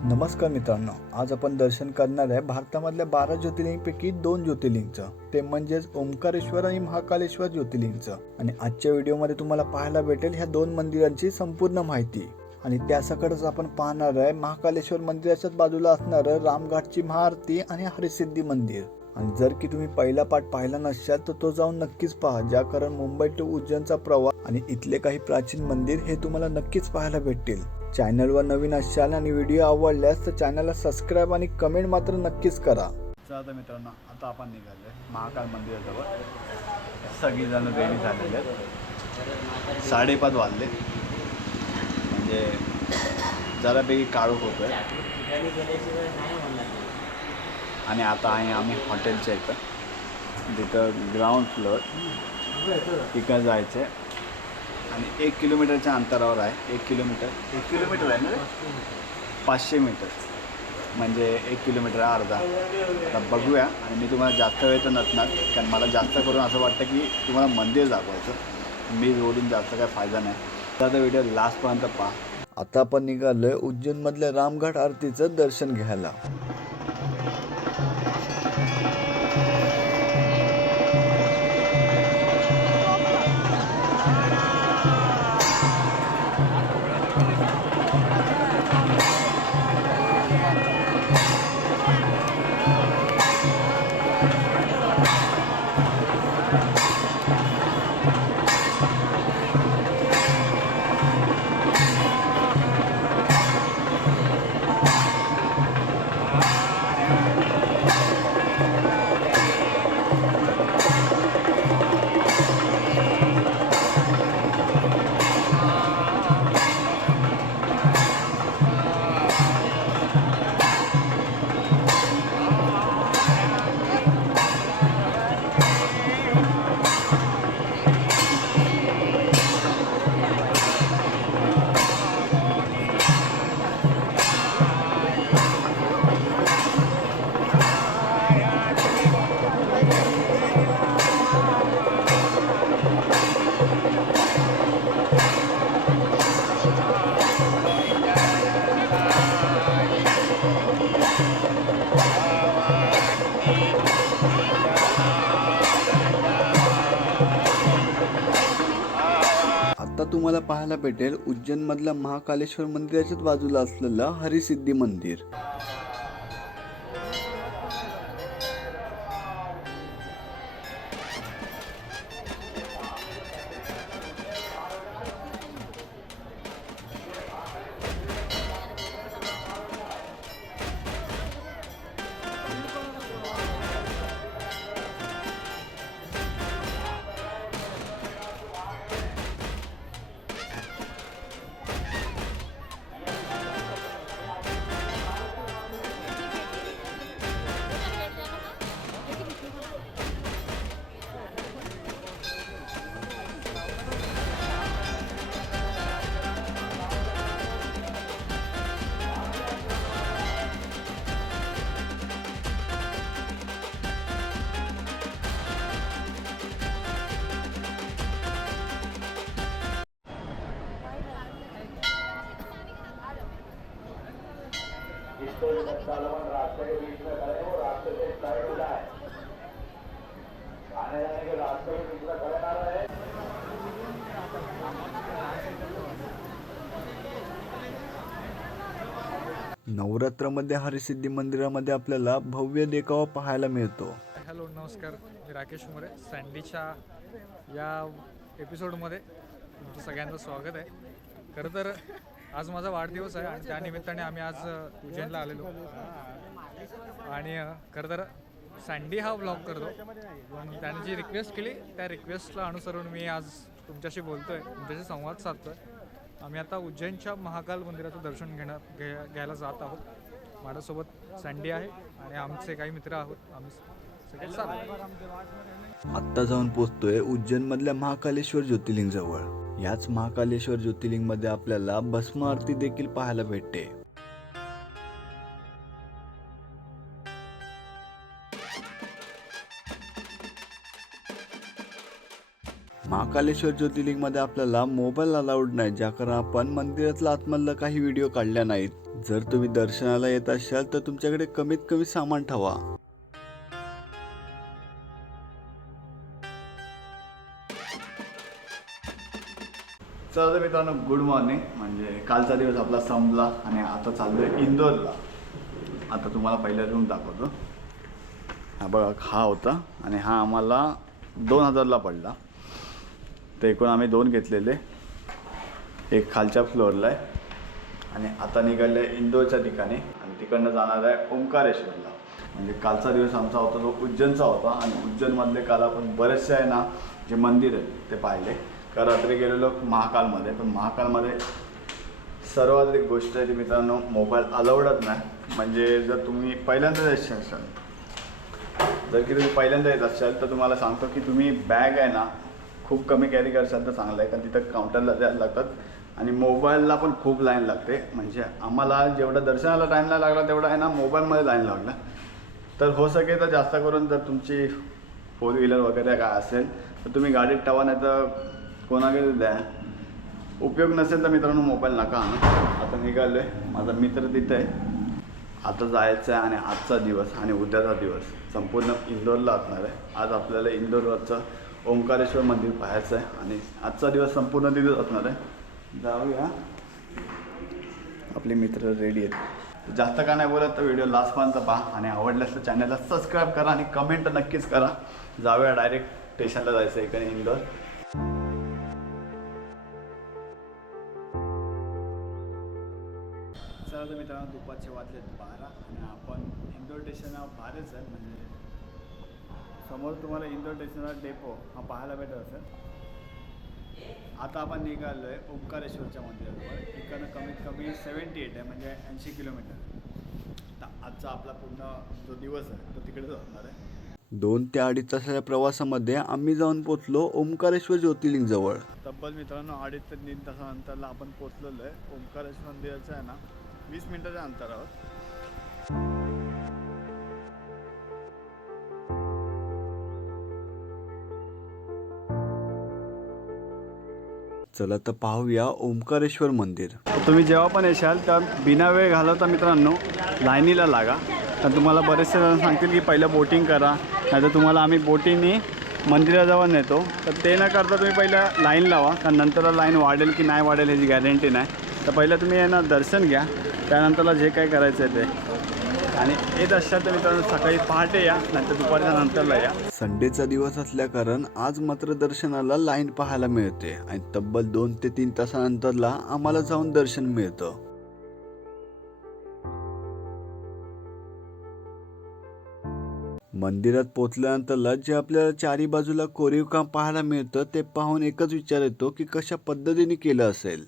नमस्कार मित्रांनो, आज आपण दर्शन करणार आहे भारतामधल्या 12 ज्योतिर्लिंगपैकी 2 ज्योतिर्लिंगचं, ते म्हणजेच ओंकारेश्वर आणि महाकालेश्वर ज्योतिर्लिंगचं. आणि आजच्या व्हिडिओमध्ये तुम्हाला पाहायला भेटेल ह्या 2 मंदिरांची संपूर्ण माहिती. आणि त्यासकडेच आपण पाहणार आहे महाकालेश्वर मंदिराच्याच बाजूला असणारं रामघाटची महाआरती आणि हरिसिद्धी मंदिर. आणि जर की तुम्ही पहिला पार्ट पाहिला नसाल तर तो जाऊन नक्कीच पहा, ज्या कारण मुंबई टू उज्जैनचा प्रवास आणि इथले काही प्राचीन मंदिर हे तुम्हाला नक्कीच पाहायला भेटतील. चॅनलवर नवीन असाल आणि व्हिडिओ आवडल्यास तर चॅनलला सबस्क्राईब आणि कमेंट मात्र नक्कीच करा. चला मित्रांनो, आता आपण निघालो आहे महाकाल मंदिराजवळ. सगळीजण रेडी झालेले आहेत. 5:30 वाजले, म्हणजे जरापैकी काळोख होतो आहे. आणि आता आहे आम्ही हॉटेलच्या इथं, तिथं ग्राउंड फ्लोअर तिकडं जायचं आहे. आणि 1 किलोमीटरच्या अंतरावर आहे. 1 किलोमीटर आहे ना, 500 मीटर, म्हणजे 1 किलोमीटर अर्धा. आता बघूया. आणि मी तुम्हाला जास्त वेळ तर नसणार, कारण मला जास्त करून असं वाटतं की तुम्हाला मंदिर दाखवायचं. मी जोडून जास्त काय फायदा नाही. तर आता व्हिडिओ लास्टपर्यंत पहा. आता आपण निघालोय उज्जैनमधल्या रामघाट आरतीचं दर्शन घ्यायला. आता तुम्हाला पाहायला भेटेल उज्जैनमधल्या महाकालेश्वर मंदिराच्याच बाजूला असलेलं हरिसिद्धी मंदिर. जिसको सालमन रास्ते के बीच में खड़े हो, रास्ते से साइड हो जाए, आने जाने के रास्ते के बीच में खड़े ना रहे. नवरात्रामध्ये हरिसिद्धी मंदिरामध्ये आपल्याला भव्य देखावा पाहायला मिळतो. हॅलो, नमस्कार. मी राकेश मोरे. सँडीच्या या एपिसोडमध्ये तुमचं सगळ्यांचं स्वागत आहे. खरं तर आज माझा वाढदिवस आहे आणि त्यानिमित्ताने आम्ही आज उज्जैनला आलेलो. आणि खरं तर सँडी हा व्लॉग करतो, पण त्याने जी रिक्वेस्ट केली त्या रिक्वेस्टला अनुसरून मी आज तुमच्याशी बोलतो आहे, तुमच्याशी संवाद साधतो आहे. आम्ही आता उज्जैनच्या महाकाल मंदिराचं दर्शन घ्यायला जात आहोत. माझ्यासोबत सँडी आहे आणि आमचे काही मित्र आहोत. आम्ही सगळे चालू. आत्ता जाऊन पोचतोय उज्जैनमधल्या महाकालेश्वर ज्योतिर्लिंग जवळ. याच महाकालेश्वर ज्योतिर्लिंगमध्ये आपल्याला भस्म आरती देखील पाहायला भेटते. महाकालेश्वर ज्योतिर्लिंगमध्ये आपल्याला मोबाईल अलाउड नाही, ज्या कारण आपण मंदिरातल्या आतमधलं काही व्हिडिओ काढल्या नाहीत. जर तुम्ही दर्शनाला येत असाल तर तुमच्याकडे कमीत कमी सामान ठेवा. तर मित्रांनो गुड मॉर्निंग. म्हणजे कालचा दिवस आपला संपला आणि आता चाललो आहे इंदोरला. आता तुम्हाला पहिला रूम दाखवतो. हा बघा, हा होता आणि हा आम्हाला 2000ला पडला. तर एकूण आम्ही 2 घेतलेले, एक खालच्या फ्लोअरला आहे आणि आता निघाले इंदोरच्या ठिकाणी आणि तिकडनं जाणार आहे ओंकारेश्वरला. म्हणजे कालचा दिवस आमचा होता तो उज्जैनचा होता आणि उज्जैनमधले काल आपण बरेचसे आहे ना जे मंदिर आहेत ते पाहिले. का रात्री गेलेलो महाकालमध्ये, पण महाकालमध्ये सर्वात एक गोष्ट आहे ती मित्रांनो, मोबाईल अलाउडच नाही. म्हणजे जर तुम्ही पहिल्यांदा येत असाल, जर की तुम्ही पहिल्यांदा येत असाल तर तुम्हाला सांगतो की तुम्ही बॅग आहे ना खूप कमी कॅरी करशाल तर चांगलं आहे, कारण तिथं काउंटरला द्यायला लागतात आणि मोबाईलला पण खूप लाईन लागते. म्हणजे आम्हाला जेवढा दर्शनाला टाईम नाही लागला तेवढा आहे ना मोबाईलमध्ये लाईन लागला. तर हो सके तर जास्त करून जर तुमची 4 व्हीलर वगैरे काय असेल तर तुम्ही गाडीत ठेवा, नाही तर कोणाकडे द्या. उपयोग नसेल तर मित्रांनो मोबाईल नका आणू. आता निघालो आहे, माझा मित्र तिथे आहे. आता जायचं आहे आणि आजचा दिवस आणि उद्याचा दिवस संपूर्ण इंदोरला असणार आहे. आज आपल्याला इंदोरवरचं ओंकारेश्वर मंदिर पाहायचं आहे आणि आजचा दिवस संपूर्ण तिथेच असणार आहे. जाऊया. आपले मित्र रेडी आहेत. जास्त का नाही बोलत तर व्हिडिओ लास्टपर्यंत पहा आणि आवडल्यास तर चॅनलला सबस्क्राईब करा आणि कमेंट नक्कीच करा. जाऊया, डायरेक्ट स्टेशनला जायचं आहे इकडे इंदोर. चला तर मित्रांनो, दुपारचे वाजले 12 आणि आपण इंदोर स्टेशनवर बाहेरच आहे. म्हणजे समोर तुम्हाला इंदोर स्टेशनचा डेपो हा पाहायला भेटत असेल. आता आपण निघालो आहे ओंकारेश्वरच्या मंदिरावर. इकडनं कमीत कमी 78 आहे, म्हणजे 80 किलोमीटर. तर आजचा आपला पूर्ण जो दिवस आहे तो तिकडेच असणार आहे. 2 ते 2.5 तासाच्या प्रवासामध्ये आम्ही जाऊन पोचलो ओंकारेश्वर ज्योतिर्लिंग जवळ. तब्बल मित्रांनो 2.5 ते 3 तासानंतरला आपण पोचलेलो आहे. ओंकारेश्वर मंदिराचं आहे ना 20 मिनिटाच्या अंतरावर. चला तर पाहूया ओंकारेश्वर मंदिर. तुम्ही जेव्हा पण येशाल तर बिना वेळ घालवता मित्रांनो लाईनीला लागा. तर तुम्हाला बरेचसे जण सांगतील की पहिलं बोटिंग करा, नाहीतर तुम्हाला आम्ही बोटिंगनी मंदिराजवळ नेतो. तर ते न करता तुम्ही पहिलं लाईन लावा, कारण नंतर लाईन वाढेल की नाही वाढेल ह्याची गॅरंटी नाही. तर पहिलं तुम्ही यांना दर्शन घ्या, त्यानंतरला जे काही करायचं आहे ते. आणि येत असाल तर मित्रांनो सकाळी पहाटे या, नाहीतर दुपारच्या नंतरला या. संडेचा दिवस असल्या कारण आज मात्र दर्शनाला लाईन पाहायला मिळते आणि तब्बल 2 ते 3 तासानंतरला आम्हाला जाऊन दर्शन मिळतं. मंदिरात पोचल्यानंतरला जे आपल्याला चारी बाजूला कोरीव काम पाहायला मिळतं ते पाहून एकच विचार येतो की कशा पद्धतीने केलं असेल.